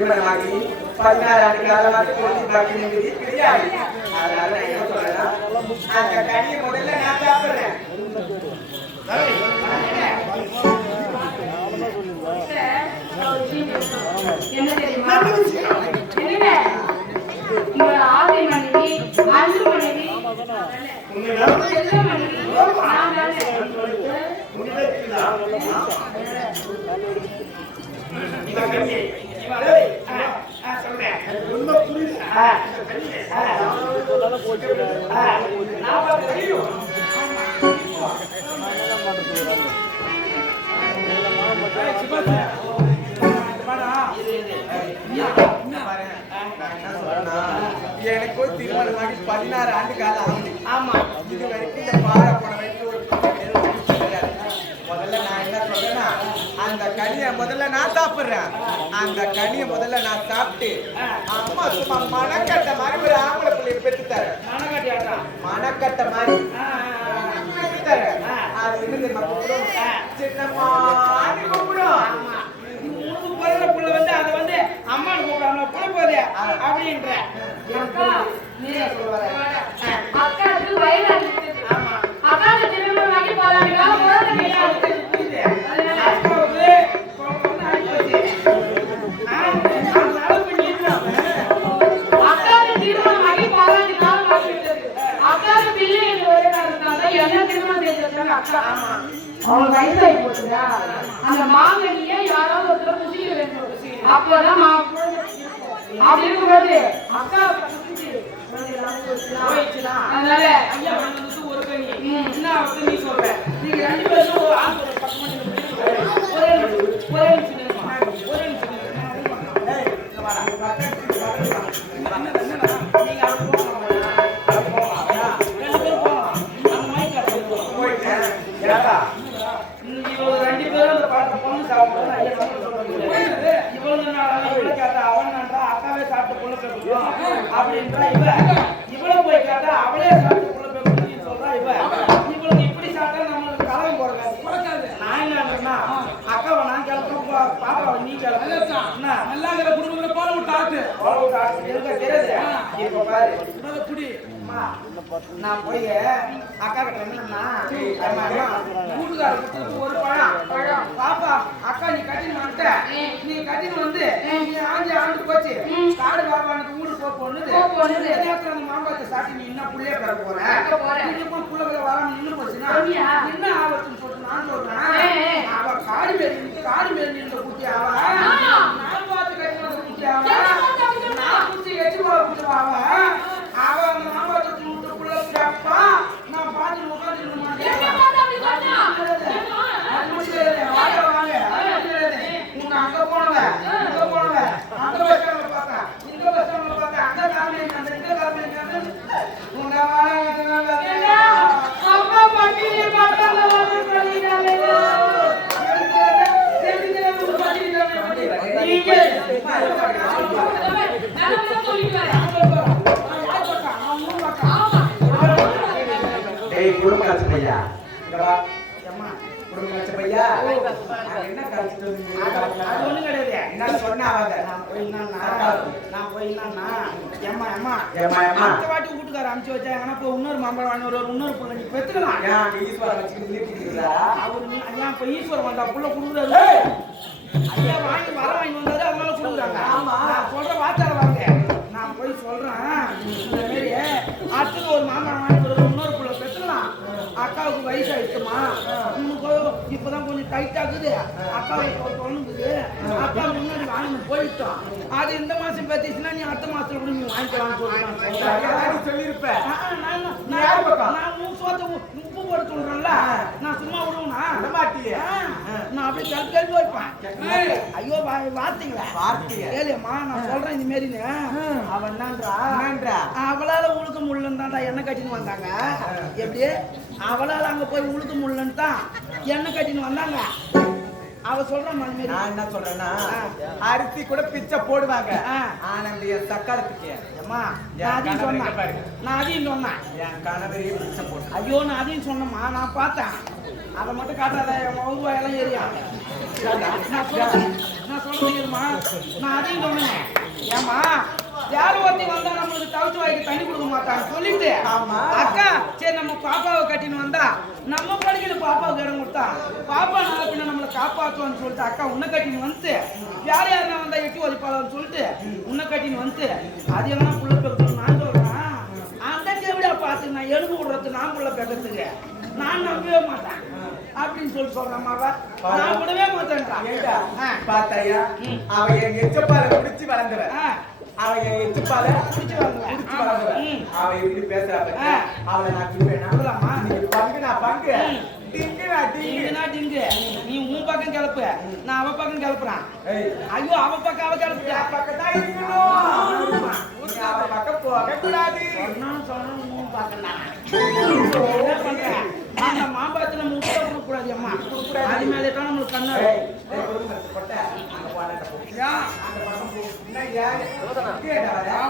திருமணமாகி 16 ஆண்டு காலமாக குழந்தை பாக்கியம் கிடையாது. அதனால என்ன சொல்றேன்னா அந்த கனியை முதல்ல நான் சாப்பிடுறேன். என்ன தெரியுமா? ஆதி மனைவி, அன்பு மனைவி, செல்ல மனைவி, எனக்கு திருமணமாகி 16 ஆண்டு காலம் ஆகுது. ஆமா, இது வரைக்கும் இந்த பாறை போன வரைக்கும் ஒரு முதல்ல நான் என்ன சொல்றேன்னா அந்த கனியை முதல்ல நான் சாப்பிடுறேன். அந்த கனியை முதல்ல நான் சாப்பிட்டு அம்மா சும்மா மனக்கட்ட மாதிரி ஒரு ஆம்பளை பிள்ளைய பெற்று தரேன். மனக்கட்ட மாதிரி பெற்று தரேன். அது என்ன தெரியுமா கூப்பிடும்? சின்னம்மான்னு கூப்பிடும். புள்ள வந்து அதை வந்து அம்மான்னு கூப்பிடாம புள்ள போதே அப்படின்ற அக்காவுக்கு வயது அக்காவுக்கு திருமணமாகி 16 காலம் அவங்க வயசாகி போச்சுடா. அந்த மாங்கனியை யாராவது ஒருத்தர் குடிக்க வேண்டும். அப்பதான் அப்படி இருக்கும்போது அக்கா அதனால ஐயா ஒரு கனி என்ன நீ சொல்ற நீங்க 2 பேரும் அக்காவே சாப்பிட்டு புள்ள அப்படின்றா இவ்வளவு போய் கேட்டா அவளே சாப்பிட்டு புள்ள பேசுன்னு சொல்றா. இவளுக்கு இப்படி சாப்பிட்டா நம்மளுக்கு கலகம் போடுறாது. நான் என்ன அக்காவை நான் கிளப்ப பாப்பாவை நீ கிளப்ப நல்லா குடும்பங்களை போல விட்டு ஆட்டு தெரியாது. இப்ப பாரு குடி நான் போய் அக்கா கிட்ட என்னன்னா கூட்டுக்காரருக்கு ஒரு பழம் பாப்பா அக்கா நீ கட்டின்னு வந்துட்ட நீ கட்டின்னு வந்து நீ ஆண்டு போச்சு காடு பாப்பானுக்கு ஊருக்கு போனது நேரத்துல அந்த மாம்பழத்தை சாப்பிட்டு நீ என்ன புள்ளைய பெற போற புள்ள வராம நின்று போச்சுன்னா என்ன ஆபத்துன்னு சொல்லிட்டு நான் சொல்றேன். அவ காடு மேல் நின்ற குட்டி அவ நான் பார்த்து கட்டி வந்த குட்டி அவ நான் குட்டி எச்சு குட்டி அவ அந்த மாம்பழத்தை அப்பா நான் பாத்து உங்க அங்க போனவ அந்த பஸ் ஸ்டாண்ட்ல பார்த்தா இந்த பஸ் ஸ்டாண்ட்ல பார்த்தா அந்த காரணம் அந்த இந்த காரணம் உங்க அப்பா பட்டினி பார்த்தாங்க குடும்ப காட்சி பையா குடும்ப காட்சி பையா என்ன காட்சி ஒண்ணு கிடையாது. என்ன சொன்னாங்க நான் போய் அடுத்த வாட்டி வீட்டுக்கார அனுப்பிச்சு வச்சாங்கன்னா இப்போ இன்னொரு மாம்பழம் இன்னொரு புள்ள நீ பெத்துக்கலாம். அவரு ஐயா இப்ப ஈஸ்வரன் வந்தா புள்ள கொடுக்குறாரு. ஐயா வாங்கி வந்தாரு அதனால கொடுக்குறாங்க. ஆமா சொல்ற வார்த்தை வாங்க நான் போய் சொல்றேன் இந்த மாதிரி அடுத்தது ஒரு மாம்பழம் வாங்கி இன்னொரு புள்ள பெத்துக்கலாம். அக்காவுக்கு வயசு ஆயிடுச்சுமா உனக்கு இப்பதான் கொஞ்சம் டைட் ஆகுது அக்காவுக்கு தோணுங்குது அக்கா முன்னாடி வாங்கணும் போயிட்டோம். அது இந்த மாசம் பேசிச்சுன்னா நீ அடுத்த மாசத்துல கூட நீ வாங்கிக்கலாம் சொல்லிருப்பேன். நான் சோத்த உப்பு போட சொல்றேன்ல நான் சும்மா விடுவேனா நான் அப்படியே கேள்வி வைப்பேன். ஐயோ வார்த்தைங்களா ஏலியம்மா நான் சொல்றேன் இந்த மாரின்னு அவன் என்னன்றா அவளால உழுக்க முடியலன்னு தான்டா எண்ணெய் கட்டின்னு வந்தாங்க. எப்படி அவளால அங்க போய் உழுக்க முடியலன்னு தான் எண்ணெய் கட்டின்னு வந்தாங்க. அவ சொல்ற மாதிரி நான் என்ன சொல்றேன்னா அரிசி கூட பிச்சை போடுவாங்க. ஆனா தக்காளத்துக்கு அம்மா நான் அதையும் சொன்னேன் என் கணவரையே பிச்சை போட்டு ஐயோ நான் அதையும் சொன்னம்மா நான் பார்த்தேன். அதை மட்டும் காட்டாத என் மவுவாயெல்லாம் ஏரியா நான் சொல்றதுமா நான் அதையும் சொன்னேன். ஏமா யாரும் ஒருத்தி வந்தா நம்மளுக்கு தவிச்சு வாய்க்கு தண்ணி கொடுக்க மாட்டாங்க சொல்லிட்டு அக்கா சரி நம்ம பாப்பாவை கட்டின்னு வந்தா நம்ம படிக்கிற பாப்பாவுக்கு இடம் கொடுத்தா பாப்பா நல்லா பின்ன நம்மளை காப்பாற்றுவான்னு சொல்லிட்டு அக்கா உன்னை கட்டின்னு வந்துட்டு யார் யாருன்னா வந்தா எட்டி ஒதிப்பாளான்னு சொல்லிட்டு உன்னை கட்டின்னு வந்துட்டு அது எங்கன்னா புள்ள பெற்று நான் சொல்றேன் அந்த தேவையா பார்த்து நான் எலும்பு விடுறது நான் புள்ள பெறத்துக்கு நான் நம்பவே மாட்டேன் அப்படின்னு சொல்லி சொல்றேன். நான் விடவே மாட்டேன்ட்டான். பார்த்தாயா அவ எங்க எச்சப்பால குடிச்சு வளர்ந்துற அவ என் எச்சப்பால குடிச்சு வளர்ந்துற அவ எப்படி பேசுறா அவளை நான் விடுவேன். நீ பங்கு நான் பங்கு டிங்கு நீ உன் பக்கம் கிளப்பு நான் அவ பக்கம் கிளப்புறான். ஐயோ அவ பக்கம் அவ கிளப்பு பக்கம் தான் இருக்கணும். அவ பக்கம் போக கூடாது. என்ன பண்ற அந்த மாம்பழத்துல நம்ம உள்ள கொடுக்க கூடாது அம்மா அது மேலே தான் நம்மளுக்கு கண்ணு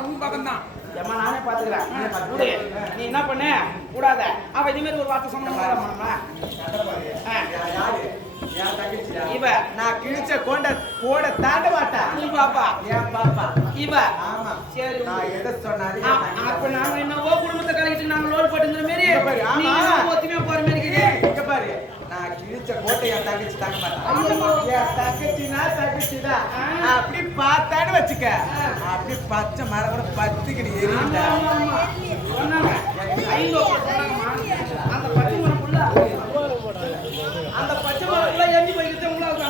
உன் பக்கம் தான் அம்மா நானே பாத்துக்கிறேன். நீ என்ன பண்ண கூடாத அவ இதே மாதிரி ஒரு வார்த்தை சொன்னா இவ நான் கிழிச்ச கோட தாண்ட மாட்டா. நீ பாப்பா என் பாப்பா இவ ஆமா சரி நான் எதை சொன்னாலும் அப்ப நாங்க என்னவோ குடும்பத்தை கலக்கிட்டு நாங்க லோல் போட்டுங்கிற மாதிரி நீ ஒத்துமையா போற மாதிரி இங்க பாரு நான் கிழிச்ச கோட்டை என் தங்கச்சி தாங்க மாட்டேன். என் தங்கச்சினா தங்கச்சிதான் அப்படி பார்த்தான்னு வச்சுக்க அப்படி பச்சை மரம் கூட பத்துக்கிட்டு எரியுண்டா. அந்த பச்சை மரத்துல எண்ணி போய்கிட்டு உங்களுக்கு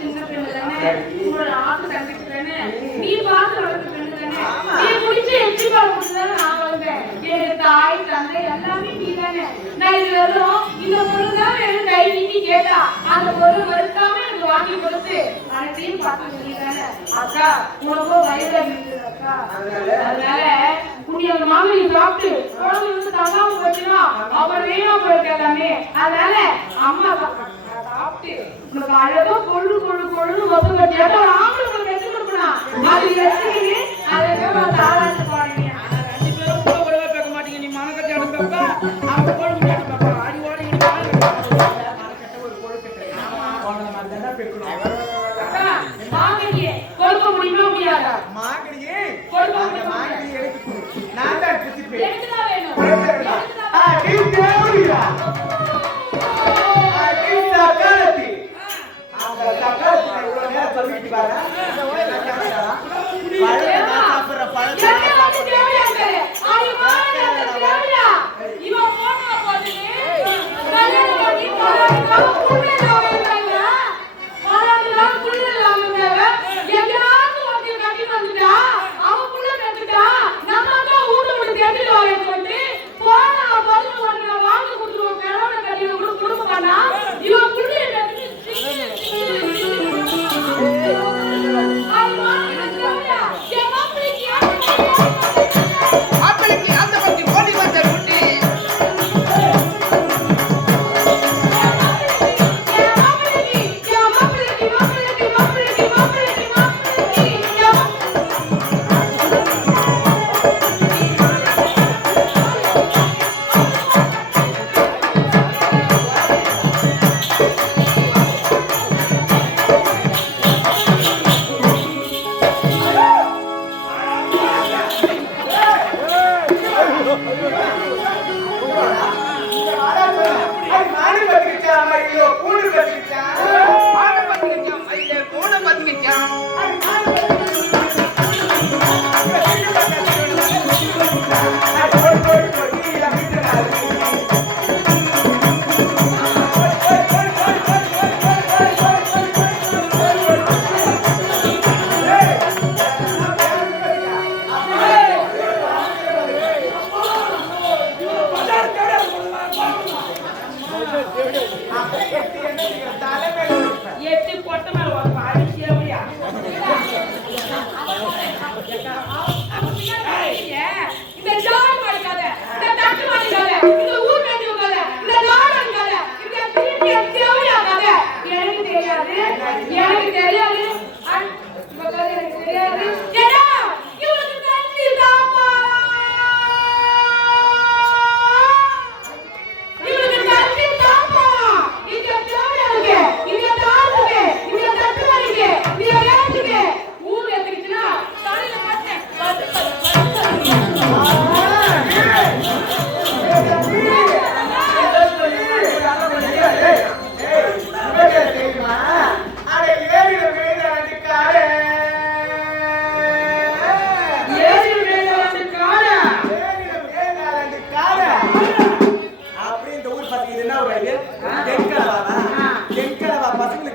சின்ன பெண்ணு தானே உங்களோட ஆசை தங்கச்சி தானே நீ பார்த்து வளர்த்த பெண்ணு தானே நீ குடிச்சு எப்படி பார்த்து நான் வளர்ந்தேன். எங்க தாய் தந்தை எல்லாமே நீ தானே. நான் இது வரும் இந்த பொருள் தான் எனக்கு கை நீட்டி கேட்டா அந்த பொருள் மறுக்காம எனக்கு வாங்கி கொடுத்து அனைத்தையும் பார்த்து நீ தானே. அக்கா உனக்கோ வயதா இருக்குது அக்கா. அதனால குடி அந்த மாமி சாப்பிட்டு குழந்தை வந்து தங்காம போச்சுன்னா அவர் வேணும் போயிருக்க எல்லாமே. அதனால அம்மா சாப்பிட்டு உனக்கு அழகா கொள்ளு மொத்தம் கட்டியாட்ட ஒரு ஆம்பளை பெற்று கொடுக்கணும். அது எடுத்துக்கிட்டு அதை தாராட்டு பாடுங்க. 2 பேரும் கூட கூடவே பேக்க மாட்டீங்க. நீ மனக்கட்டி அனுப்பப்பா அவங்க கூட முடியாதுப்பா அடி ஓடி மாங்கடியே கொடுக்க முடியுமா முடியாதா? மாங்கடியே கொடுக்க மாங்கடி எடுத்து நான் தான் பிடிச்சிப்பேன். எடுத்துதான் வேணும். சொல்லிட்டு பாரு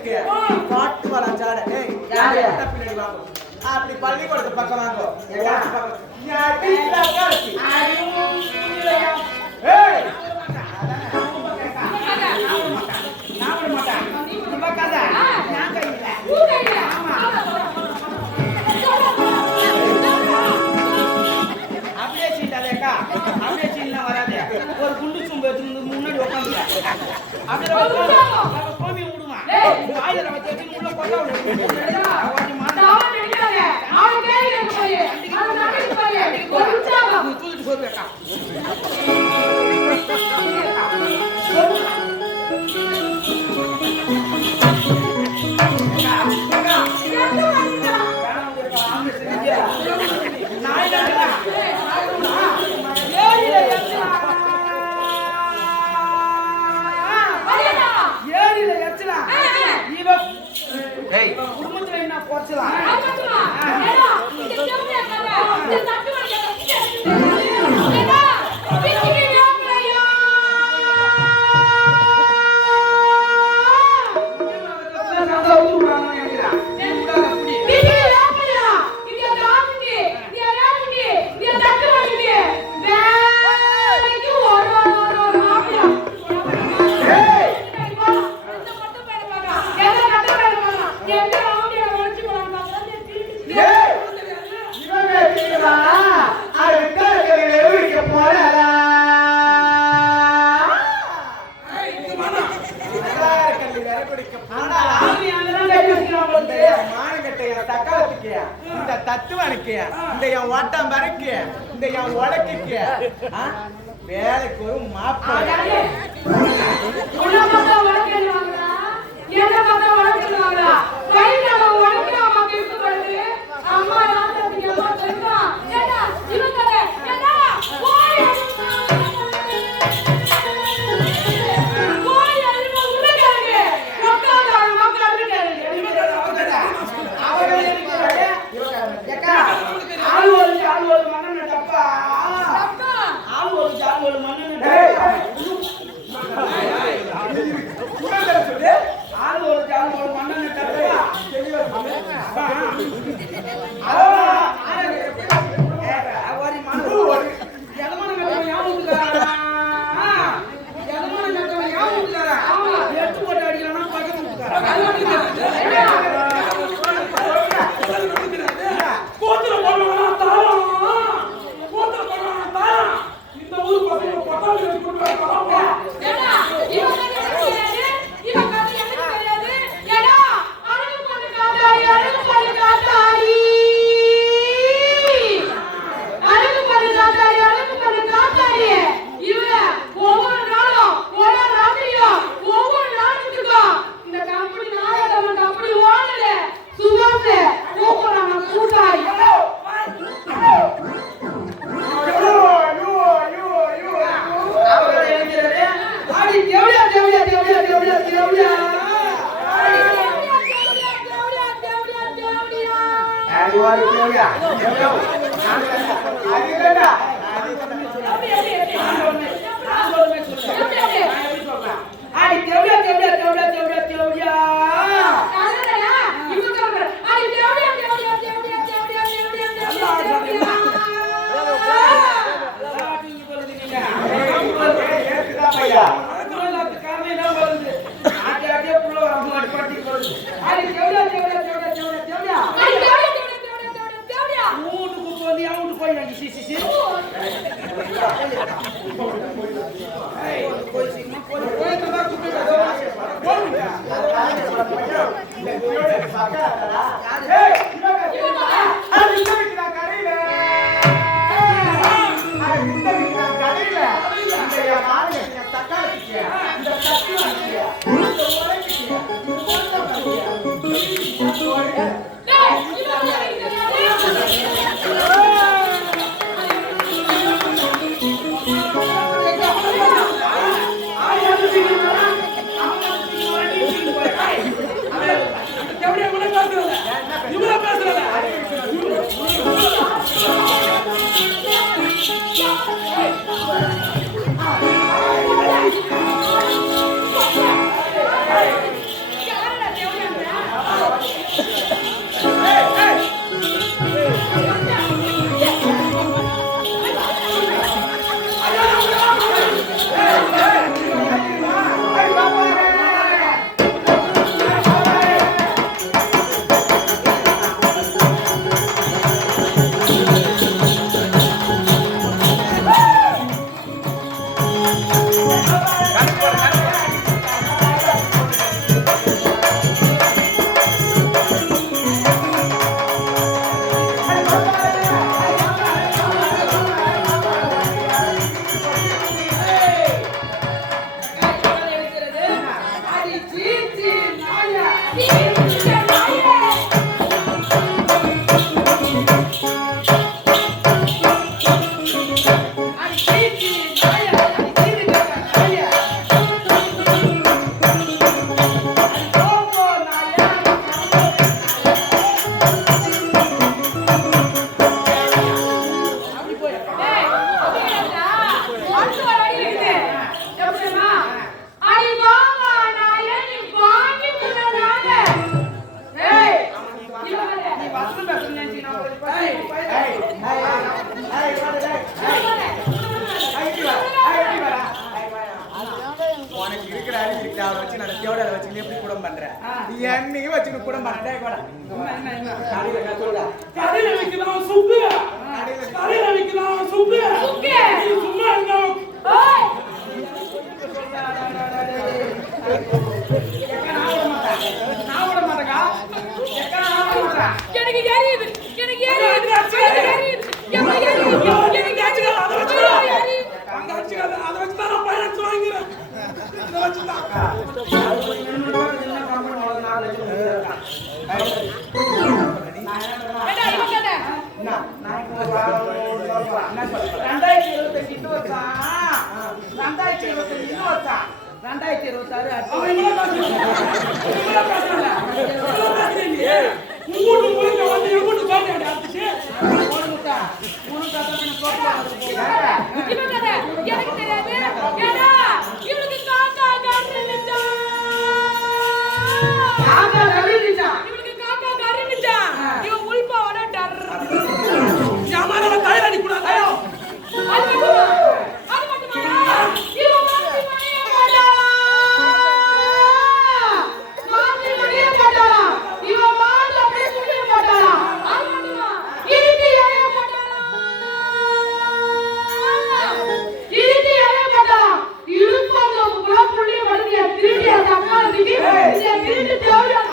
இருக்கு பாட்டு வர ஜாடை ஏய் யாரு? பின்னாடி வாங்க அப்படி பள்ளிக்கூடத்து பக்கம் வாங்க ஞாடி தக்காளி ஏய் ஒரு குண்டு சும்பு எடுத்து முன்னாடி உட்காந்து அப்படியே கோமி விடுமா வாயில வச்சு உள்ள கொட்டா தூக்கிட்டு போயிருக்கா குடும்பத்துல என்ன போச்சலாம் இந்த தத்துவனுக்கு இந்த என் ஓட்டம் பறக்கு இந்த என் உலக்குக்கு வேலைக்கு ஒரு மாப்பிள்ளை இவ்வளவு பேசுற உனக்கு இருக்கிற அறிவு இருக்கு அவரை வச்சு நான் தேவட வச்சு எப்படி குடம் பண்றேன் நீ என்னையும் வச்சு குடம் பண்ண கடையில வைக்கலாம் சுப்பு கடையில வைக்கலாம் சுப்பு சும்மா இருந்தோம் எனக்கு எரியுது எனக்கு எரியுது எனக்கு எரியுது எனக்கு எரியுது அங்க வச்சுக்காத அதை வச்சு தான் நான் பயணத்து வாங்கிறேன் இதை வச்சு தான் ஏடா இவங்க என்ன 2026 அவன் இவ்வளவு பேசுறான் உங்கூட்டு போயிட்டு வந்து எங்கூட்டு சோட்டியாடி ஆத்துச்சு இவங்க எனக்கு தெரியாது ஏடா இவனுக்கு காக்கா கறிஞ்சிட்டா இவன் உள்பாவோட டர் ஏமாற தைல அடி கூடாது அது மட்டுமா இவன் மாத்தி மணியே போட்டாளா இவன் மாத்தி அப்படியே சுடிய போட்டாளா அது மட்டுமா இறுதி அறைய போட்டாளா இழுப்பாங்க குல புள்ளிய வளர்த்தியா திருடி அந்த அம்மா திட்டி இந்த திருட்டு தேவையா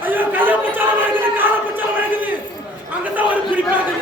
ஐயோ கையை பிடிச்சாலும் வழங்குது காலை பிடிச்சாலும் வழங்குது அங்கதான் ஒரு பிடிப்பாகுது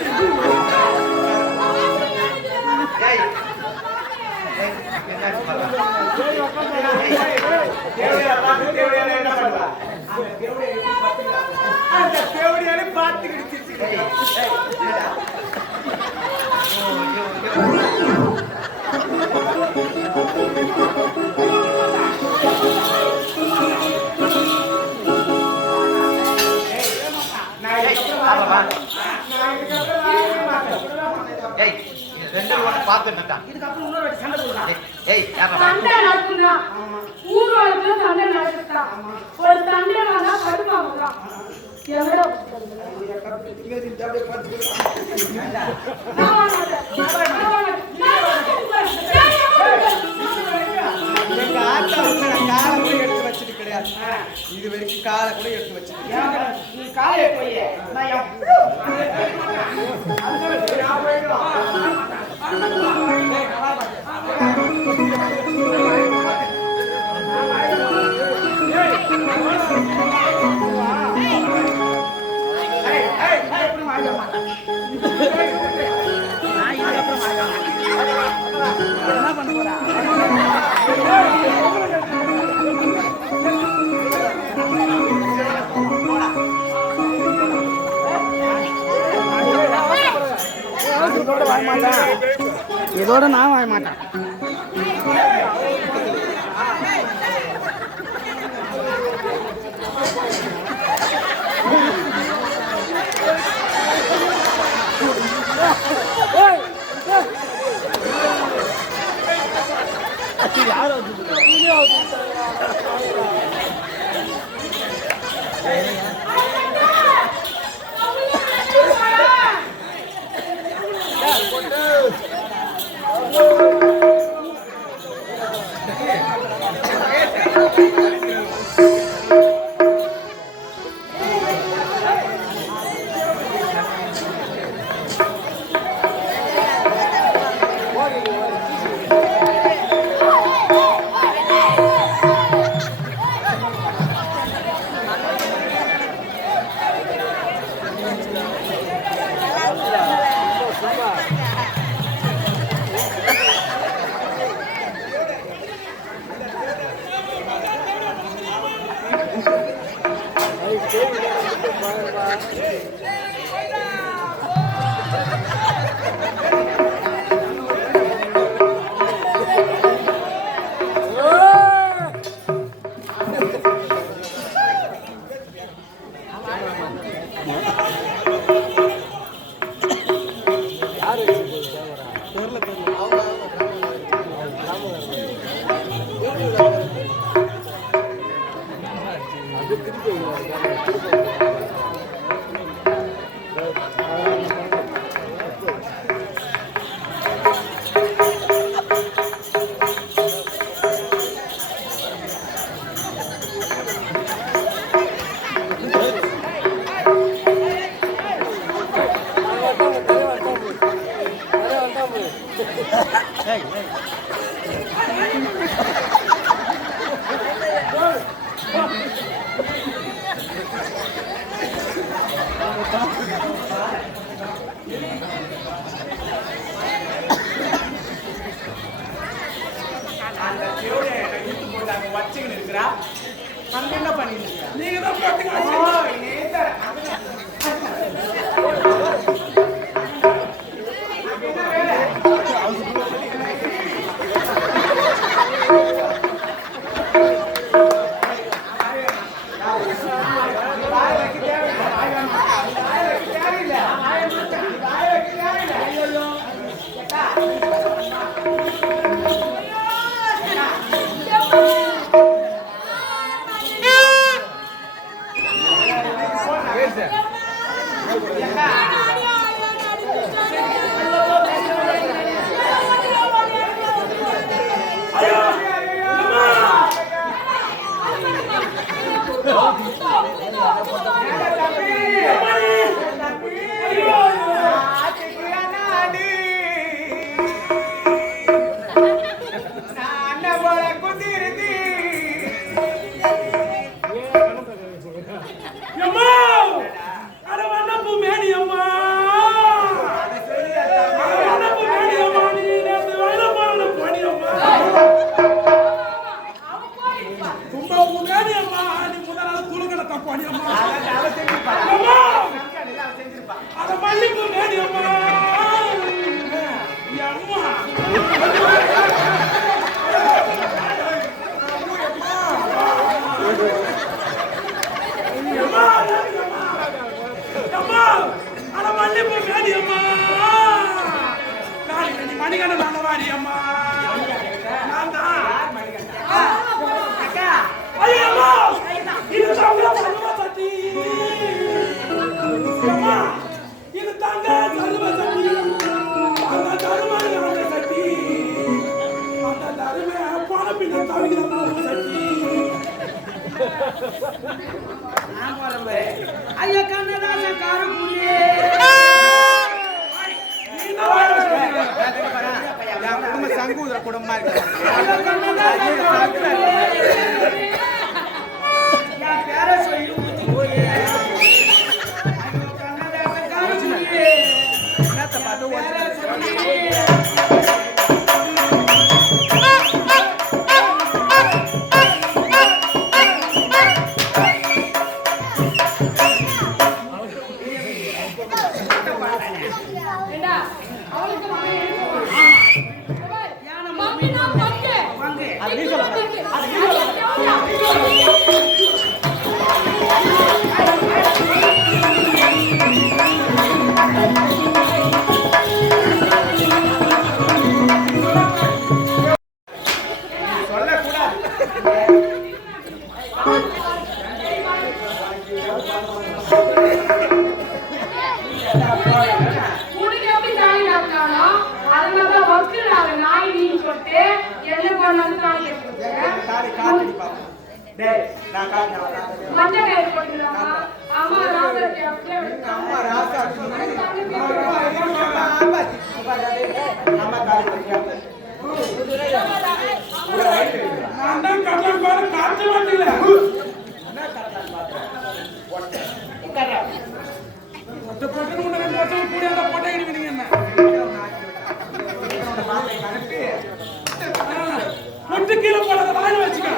இதுக்கப்புறம் இன்னொரு வாட்டி சண்டை போடுறான். சண்டை நடக்குதுடா ஊர் வழக்குல சண்டை நடக்குதுடா ஒரு சண்டை வந்தா கடுப்பாகுதுடா எவ்வளோ எங்க ஆத்தா வந்து நான் காலை கூட எடுத்து வச்சது கிடையாது இது வரைக்கும் காலை கூட எடுத்து வச்சது நீ காலையை போய் நான் எவ்வளோ என்ன பண்ண போறா இதோட நான் வாங்க மாட்டேன் அந்த தேவடைய இழுத்து போட்டு அங்க வச்சுக்கின்னு இருக்கிறா. அங்க என்ன பண்ணிட்டு இருக்கா? நீங்க தான் பாத்துங்க. ஐயா கண்ணதாசன் காரக்குடியே சங்கூதர குடும்பமா இருக்கு. பேர சொல்லி ஊத்தி போய் கண்ணதாசன் காரக்குடியே என்னத்த பார்த்து மம்மி நான் பங்க அது நீ சொல்ல டேய் நான் காட்டுறேன். மஞ்சள் கயிறு போட்டுக்கலாமா? அம்மா ராசாத்தி அப்படியே அம்மா ராசா அம்மா காட்டுறேன். நான் தான் கடலாம் பாரு காட்ட மாட்டீங்களா ஒட்ட போட்டு முன்ன ரெண்டு வருஷம் கூடி அந்த போட்டோ எடுக்கிறீங்க என்ன ஒட்டு கீழே போடாத வாயில வச்சுக்க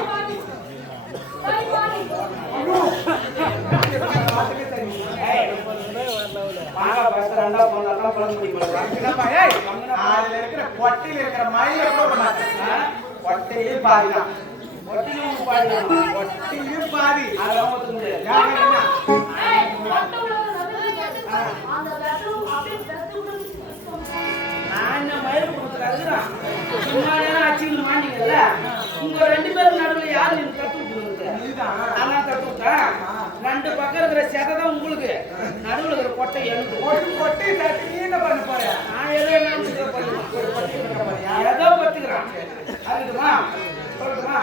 அதுல இருக்கிற கொட்டையில இருக்கிற மயில கூட மாட்டேன். கொட்டையிலும் பாதிதான். கொட்டையிலும் பாதி. நான் என்ன மயிர் கொடுத்துறாருதான் சும்மா நேரம் அச்சுன்னு மாட்டீங்கல்ல உங்க ரெண்டு பேரும் நடுவில் யாரு எனக்கு கட்டு விட்டுருங்க அதான் கட்டு விட்டேன் ரெண்டு பக்கம் இருக்கிற செதை தான் உங்களுக்கு நடுவில் இருக்கிற கொட்டை எனக்கு கொட்டை நீ என்ன பண்ண போற? நான் ஏதோ என்ன ஏதோ பத்துக்கிறேன் அதுக்குமா சொல்லட்டுமா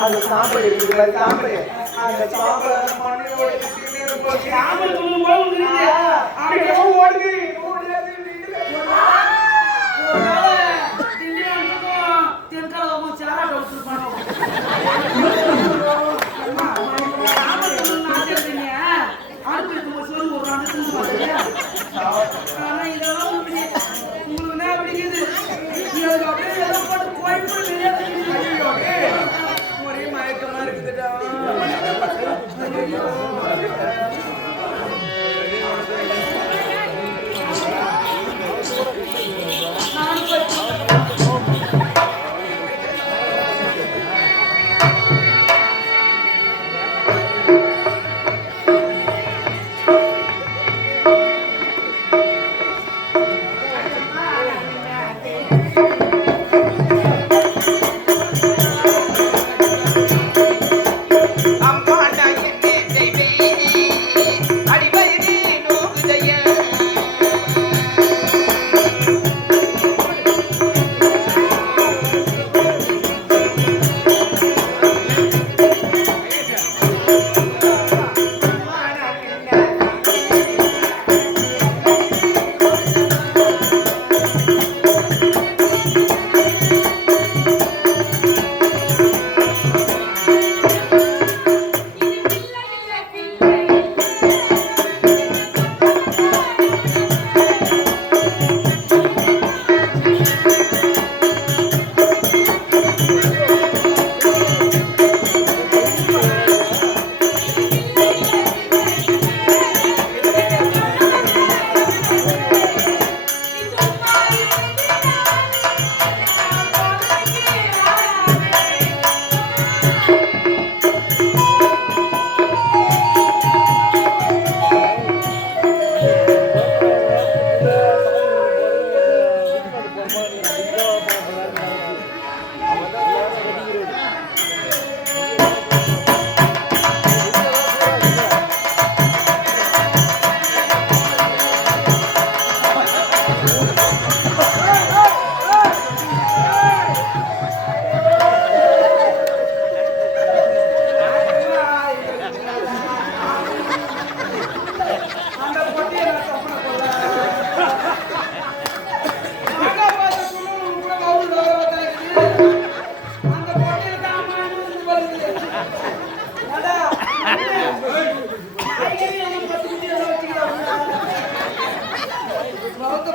அது சாம்பல் இருக்குல்ல சாம்பல் அந்த சாம்பல் மண்ணு ஓடி சாம்பல் சொல்லும் போது உங்களுக்கு அப்படியே ஓடுது ஓடுது வீட்டுல ஒரே மயக்கமா இருக்குதுடா.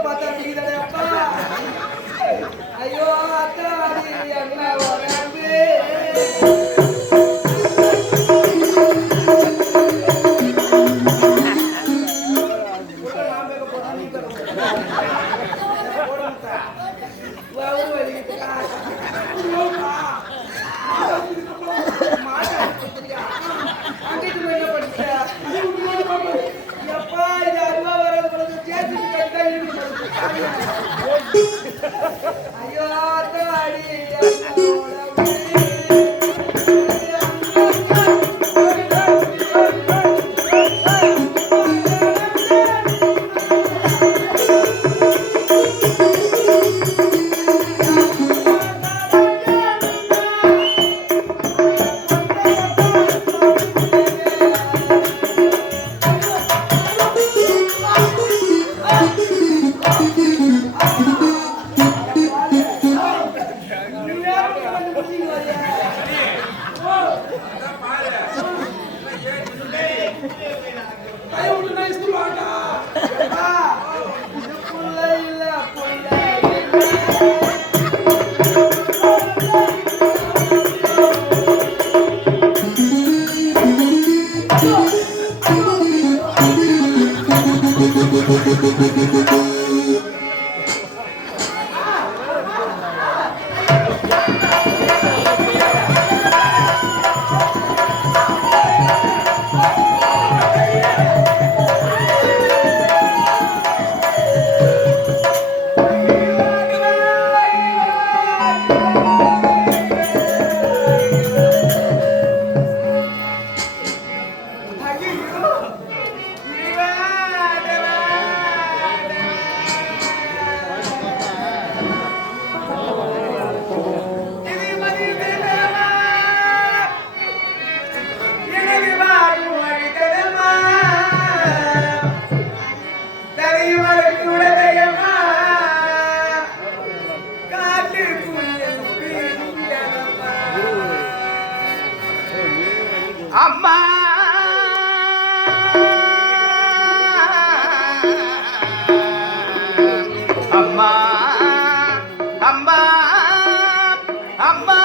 பார்த்தா தெரியுதானே அப்பா ஐயோ அத்தாடி என்ன உடம்பு ஐயோ அம்மா அம்மா அம்மா அம்மா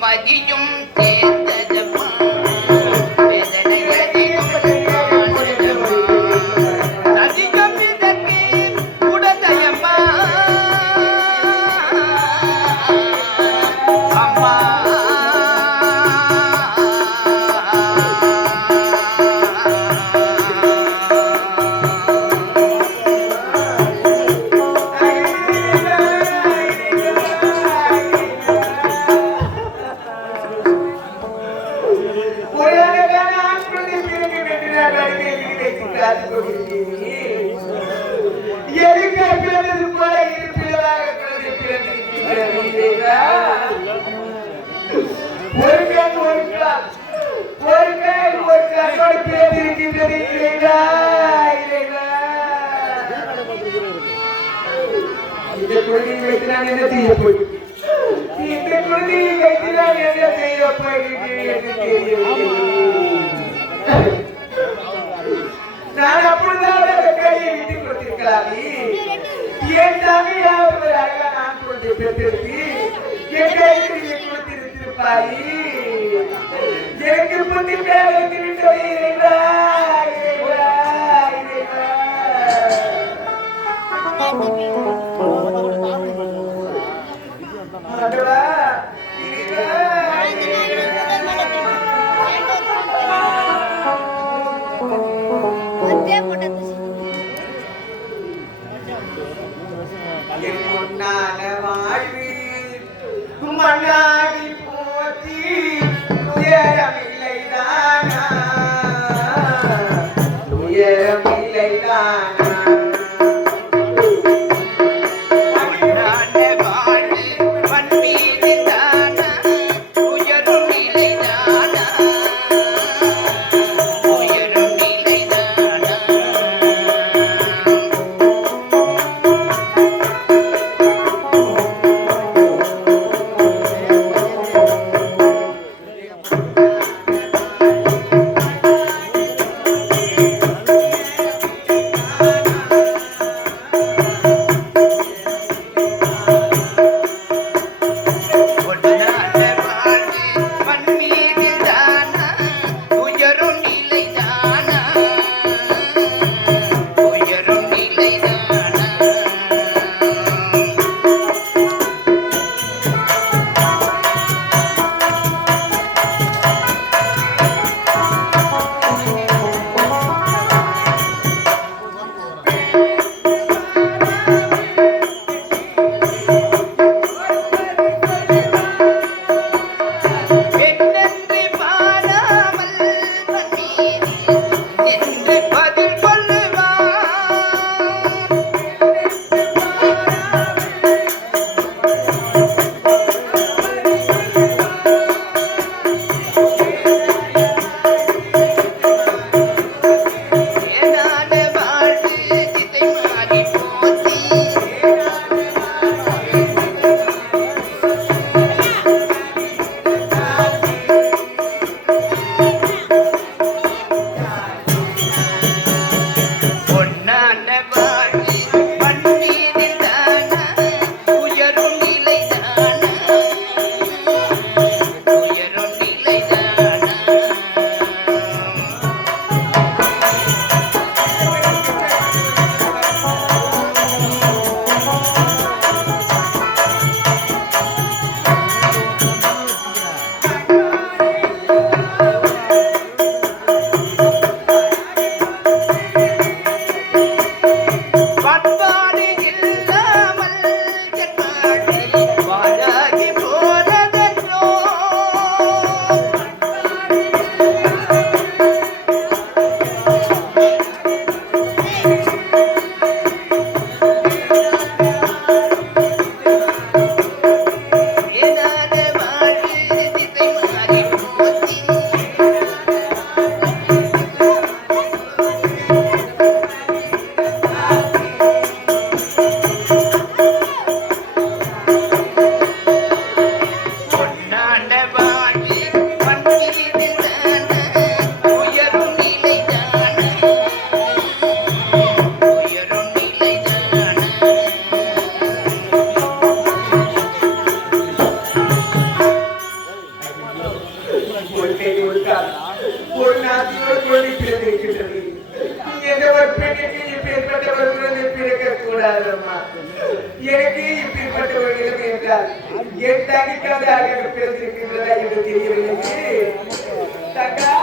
மதியும் சேர்ந்ததம்மா வேதனையதிலும் சதிகம் இதற்கு உடதையம்மா அம்மா ஒரு கண் ஒரு கால் ஒரு கண் ஒரு கண்ணோடு பிறந்திருக்கின்றது இறைவா இறைவா. இந்த குழந்தையை வைத்து நான் என்ன செய்ய போகிறேன்? இந்த குழந்தையை வைத்து நான் என்ன செய்ய போகிறேன் என்று தெரியவில்லை. நான் அப்பொழுதாவது அந்த கையை விட்டு கொடுத்திருக்கலாமே. என் தங்கையாவது அழகா நான் கொண்டு பெற்றெடுத்து என் கையில் கொடுத்திருப்பாய். எனக்கு புத்தி பேரத்து விட்டது இறைவா இறைவா இறைவா. ஆண்டவா இறைவா என் முன்னால வாழ்வு மண்ணாடி போற்றி துயரமில்லைதானா துயரமில்லைதானா. எனக்கு இப்படிப்பட்ட ஒரு நிலைமை என்றால் என் தனிக்காக அழகாக பிறந்திருக்கின்றதா என்று தெரியவில்லை. தங்கா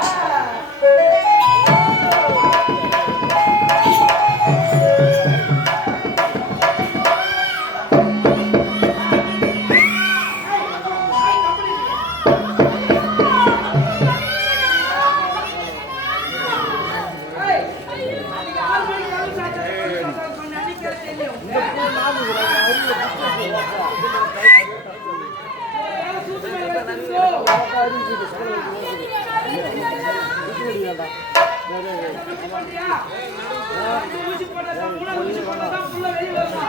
ஊசி போட்டா ஊசி போட்டா புள்ள வெளிய வருமா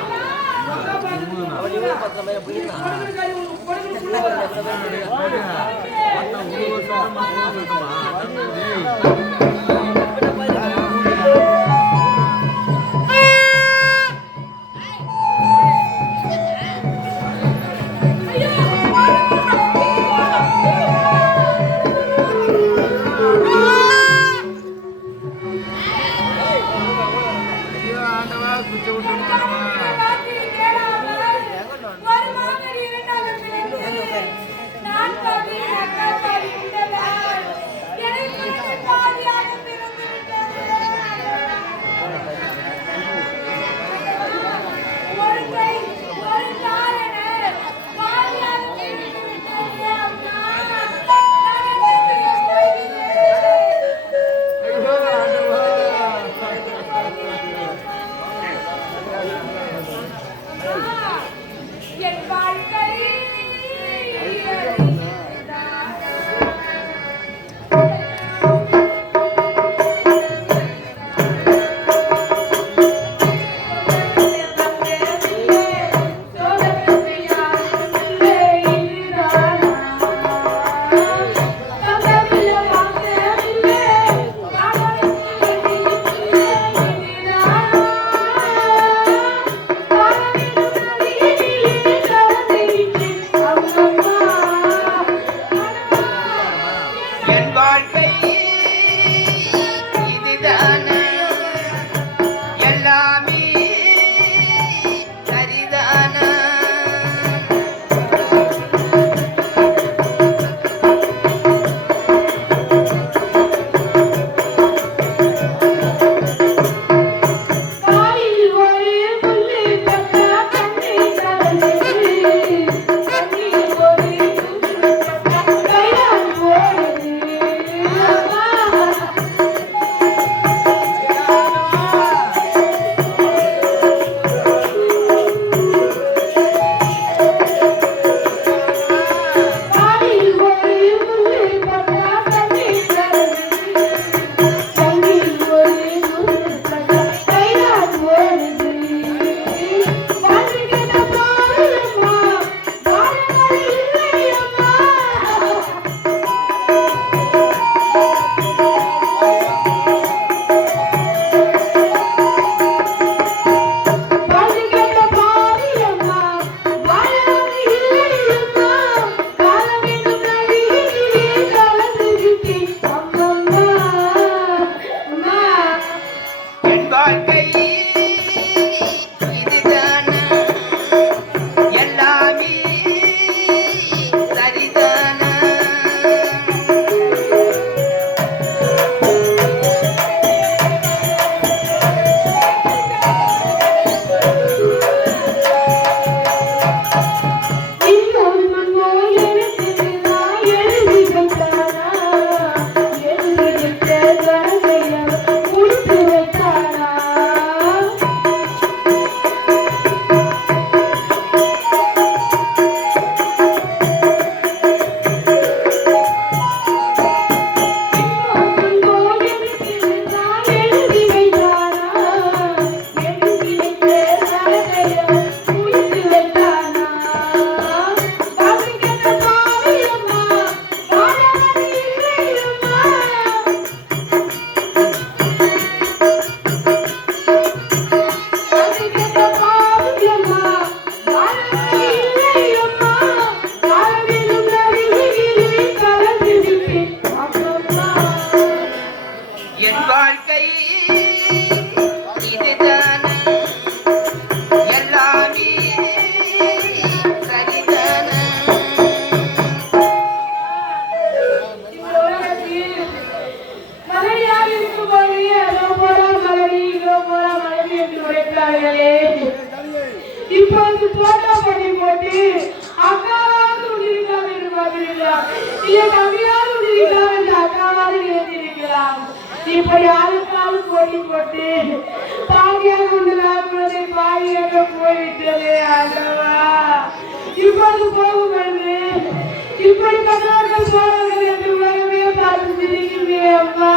அவனியே பத்திரமா போயினா இப்படி ஆளுக்காலு போட்டி போட்டு பாடியாக உள்ள பாடியாக போய்விட்டது ஆண்டவா. இப்பொழுது போகும்போது இப்படிப்பட்டவர்கள் போறவர்கள் என்று உலகமே பார்த்து சிரிக்குமே அம்மா.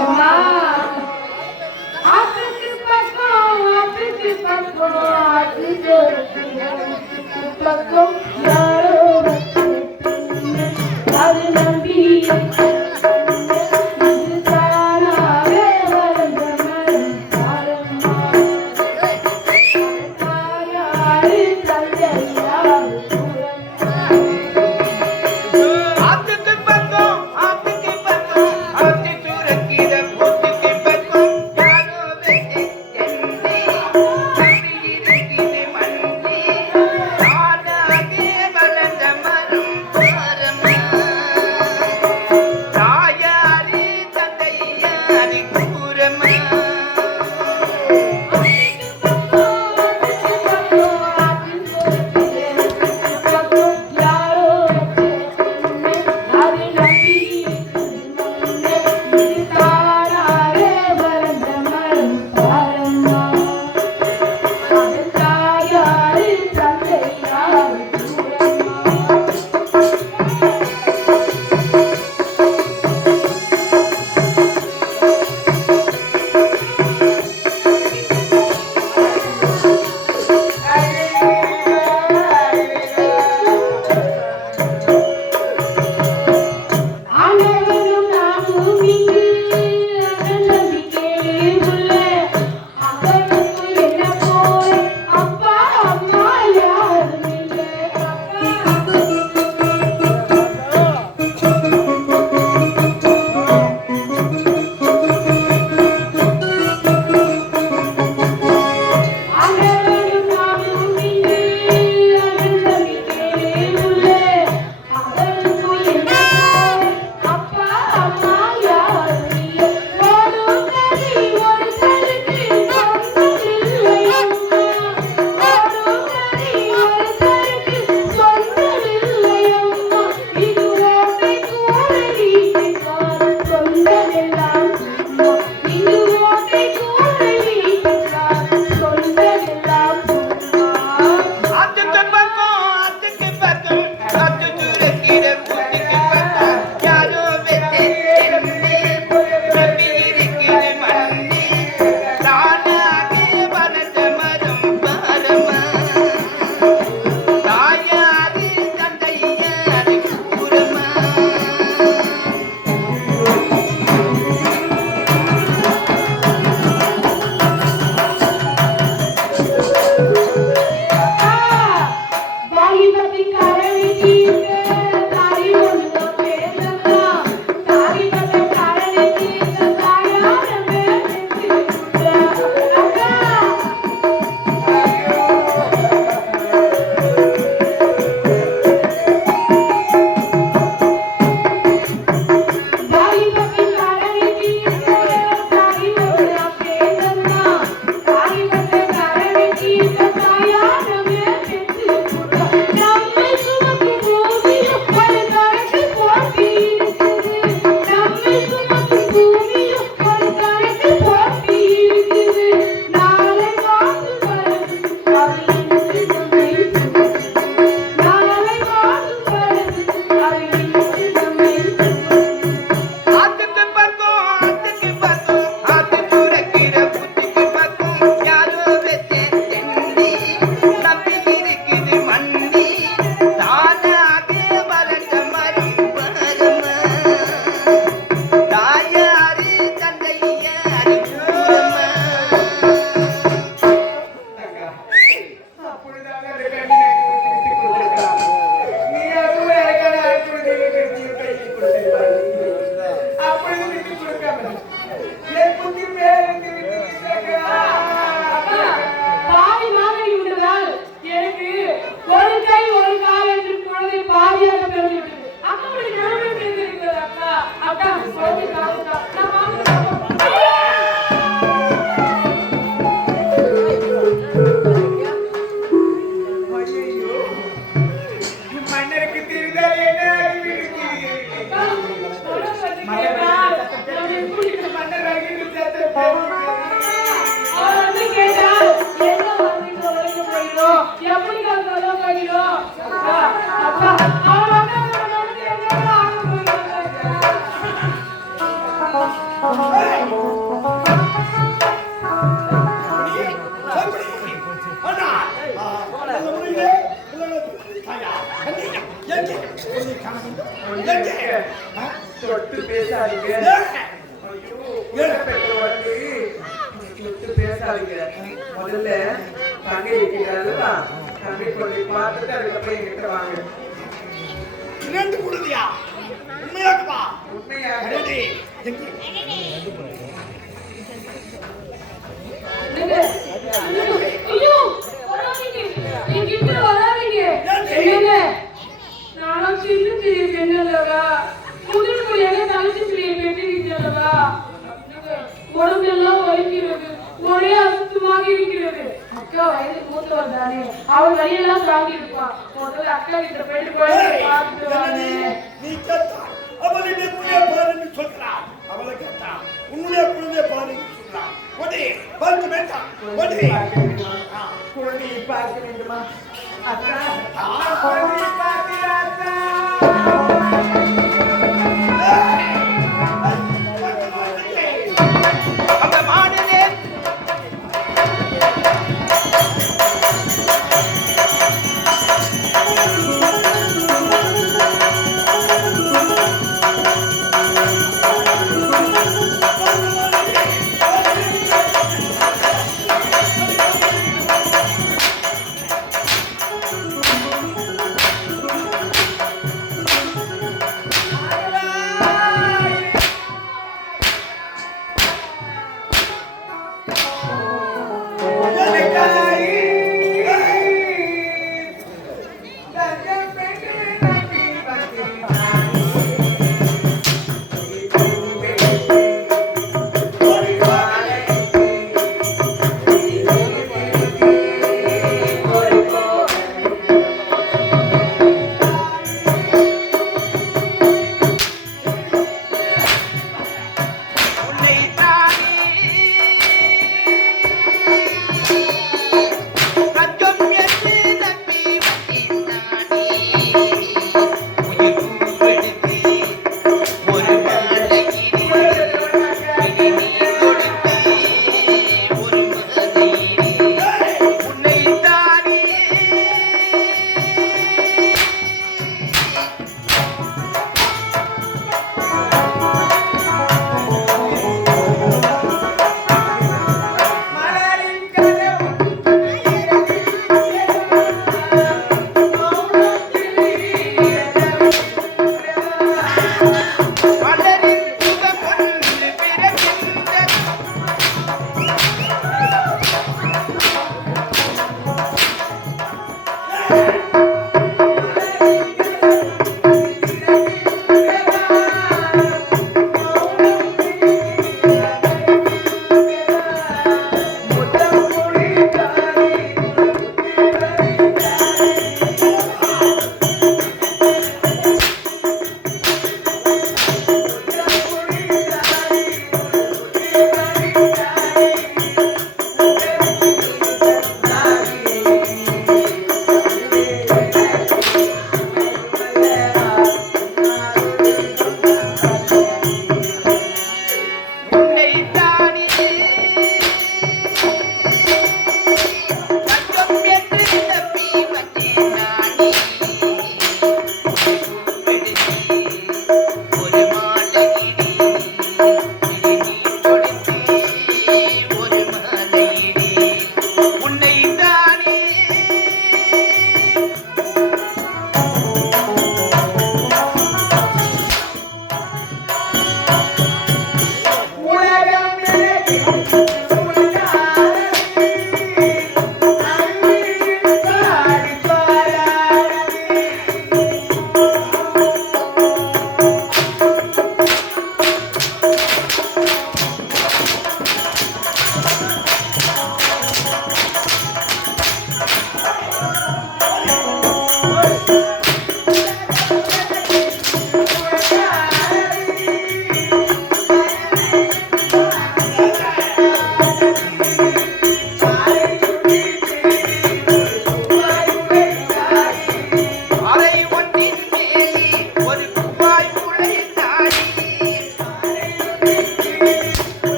அம்மா ஆத்துக்கு பக்கம் பக்கம் யாரோ அது நம்பி ஆத்துக்கு பக்கம் தொட்டு பேசாதீங்க. தொட்டு பேசாதீங்க. முதல்ல தங்கை இருக்கிறாருன்னா தங்கை கொண்டு பார்த்துட்டு அதுக்கப்புறம் என்கிட்ட வாங்க. இரண்டு குடுதியா உண்மையாக்குமா உண்மையா? ஐயோ வராதீங்க என்கிட்ட வராதீங்க. என்னங்க நானும் சின்ன சிறிய பெண்ணல்லவா, முதல் முறையாக தலைச்சு சிறிய பெண்ணிருக்கிறல்லவா, உடம்பெல்லாம் வலிக்கிறது, ஒரே அசுத்தமாக இருக்கிறது. அக்கா வயது மூத்தவர் தானே, அவள் வழியெல்லாம் தாங்கி இருப்பான். முதல்ல அக்கா கிட்ட போயிட்டு குழந்தைய பார்த்துட்டு வாங்க. நீ கேட்டா அவளை குழந்தைய பாருன்னு சொல்றான். அவளை கேட்டா உன்னுடைய குழந்தைய பாருன்னு சொல்றான். ஒடி பார்க்க வேண்டாம். ஒடி குழந்தையை பார்க்க வேண்டுமா? அக்கா குழந்தையை பார்க்கிறாக்கா. அந்த மாடுலே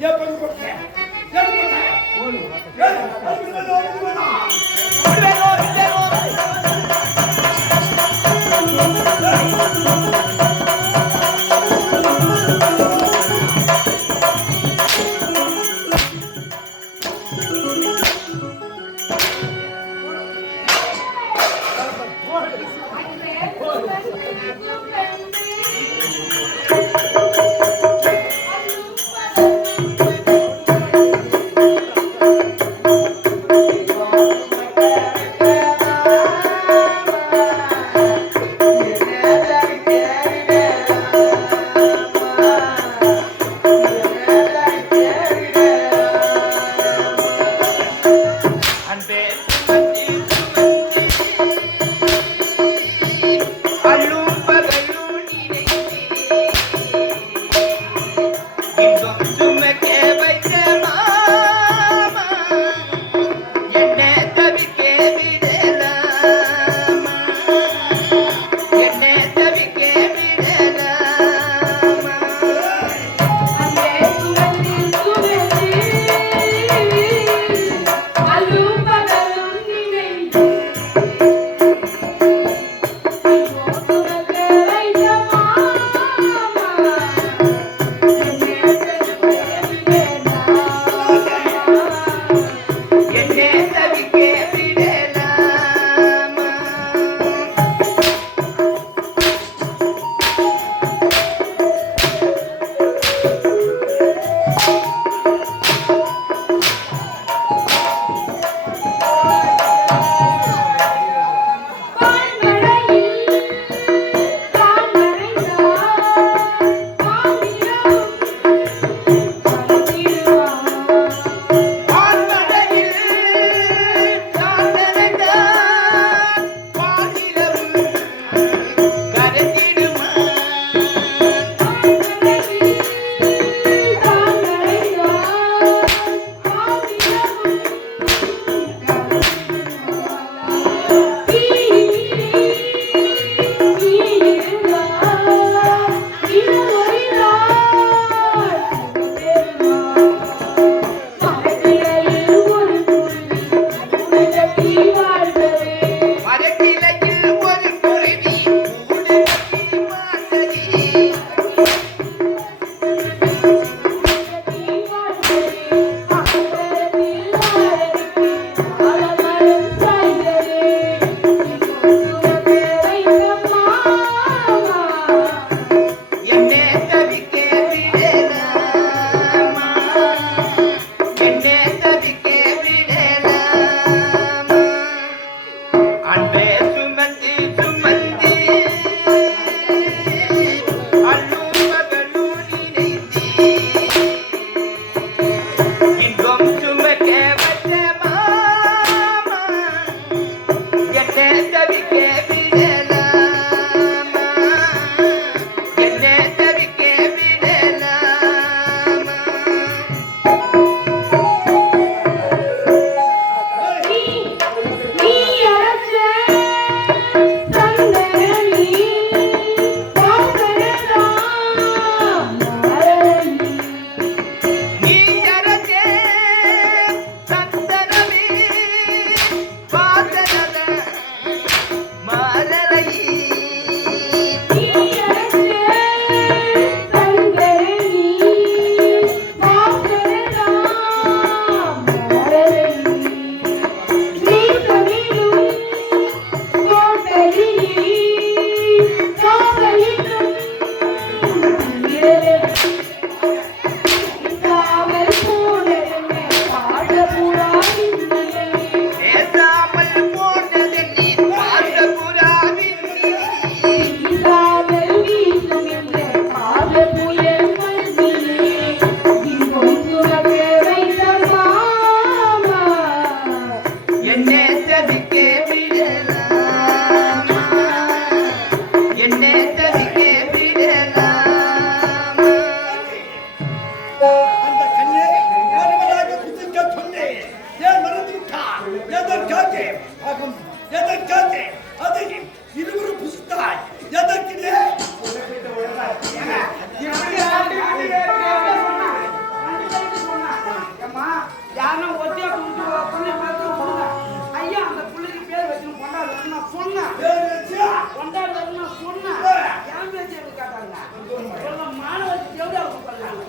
ஏன் பண்ணி போட்டேன் ஏன் போட்டேன் யாருன்னா ஒத்தியா கொடுத்து புள்ளி பார்த்து கொடுங்க ஐயா அந்த புள்ளைக்கு பேர் வச்சு கொண்டாடுறேன்னு நான் சொன்னேன் பேர் வச்சியா? கொண்டாடுறேன்னு நான் சொன்னேன் என் பேச்சு எனக்கு கேட்டாங்க சொல்ல மாணவர் எப்படி அவங்க பண்ணாங்க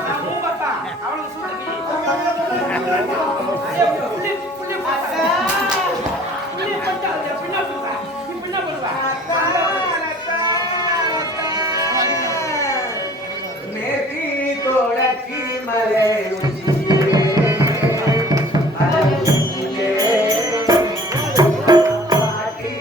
நான் மூப்பட்டா அவளுக்கு சொல்லி புள்ளி புள்ளி பார்த்தா புள்ளி பார்த்தா பின்னா பண்ணுவேன் நீ பின்னா பண்ணுவேன் மேதி தோடக்கி மலை உச்சியே மலை உச்சியே பாட்டி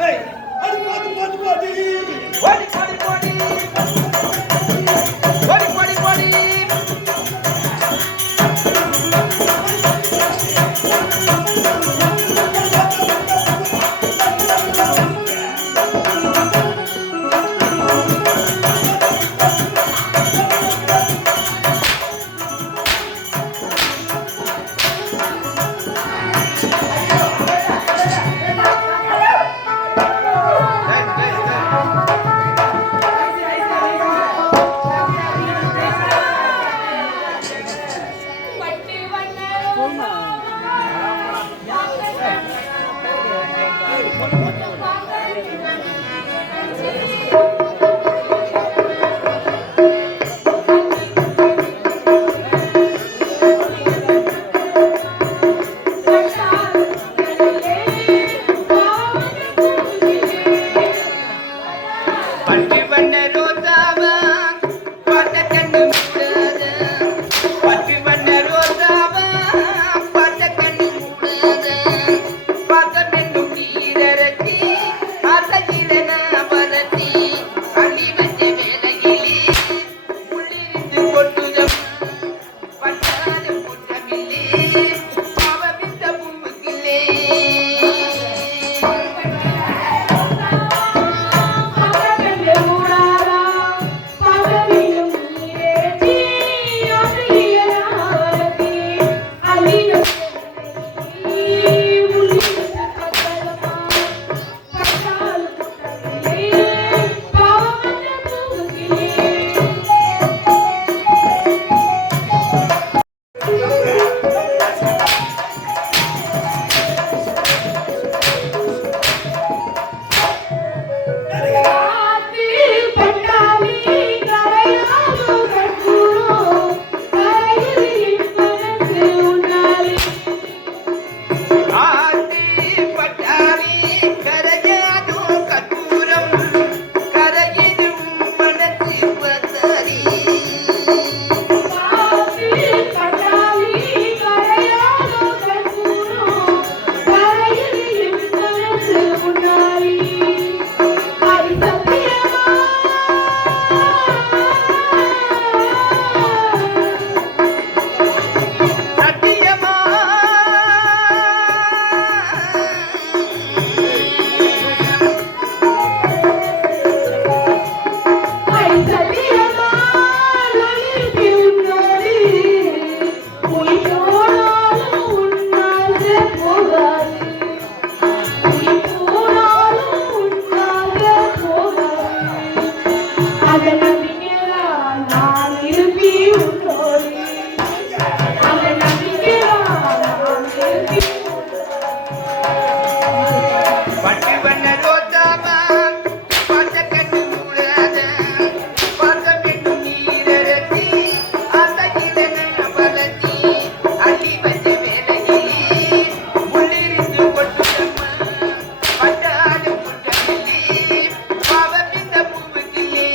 ஏய், அது போட்டு போட்டு போட்டு. ஓடி போடி போடி ஓடி போடி போடி பட்டு வண்ண பட்டு வண்ண ரோசாவா பார்த்த கண்ணு மூடாத பட்டு வண்ண ரோசாவா பார்த்த கண்ணு மூடாத பார்த்த பெண்ணும் நீரரத்தி ஆசையிடன வரத்தி அள்ளி வச்ச வேலையிலே உள்ளிருந்து கொட்டுதம் பட்டாத குற்றமில்லே அவவிந்த பூவுக்கில்லே ஆத்தி பட்டாரி கரையாதும் கற்பூரம் கரையிடும் மனசு பத்தரி சத்தியமா நான் இருப்பி உன்னோடு அந்த நம்பிக்கைதான் நான் இருப்பி பட்டு வண்ண ரோசாவா பார்த்த கண்ணு மூடாத பார்த்த பெண்ணும் நீரரத்தி ஆசையிடன வரத்தி அள்ளி வச்ச வேலையிலே உள்ளிருந்து கொட்டுதம்மா பட்டாத குற்றமில்லே பாவமிந்த பூவுக்கில்லே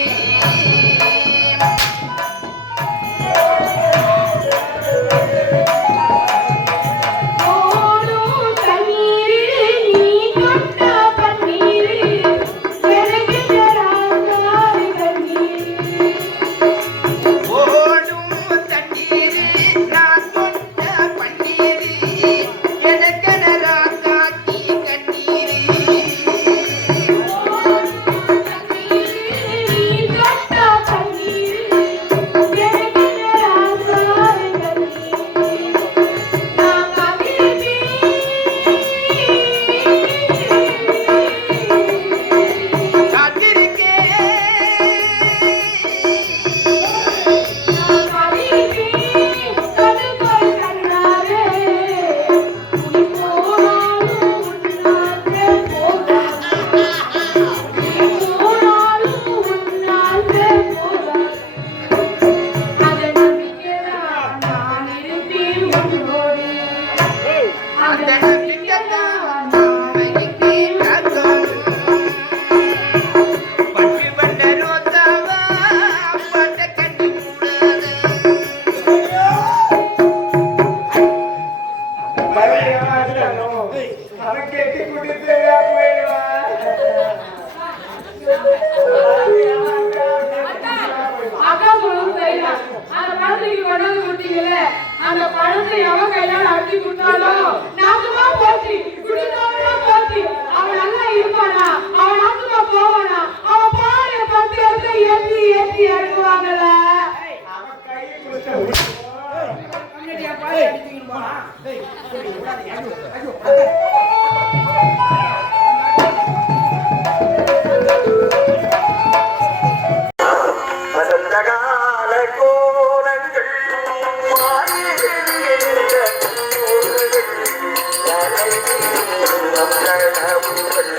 பணத்தை எவன் கையால அடிச்சு கொடுத்தாலோ நாசமா போச்சு, குடிக்காமலா போச்சு. அவன் நல்லா இருப்பானா, அவன் நாசமா போவானா? அவன் பாரு 10 இடத்துல ஏற்றி ஏற்றி இறங்குவாங்கல்ல. அவன் கையை கொடுத்த கண்ணடியா பாரு அடிச்சிட்டு போனா. டேய் சொல்லி விடாதே. ஐயோ மதந்தகால கோலங்கள் மாறிவிடுகின்ற ஊர்கள், யானை நம் கனவுகள்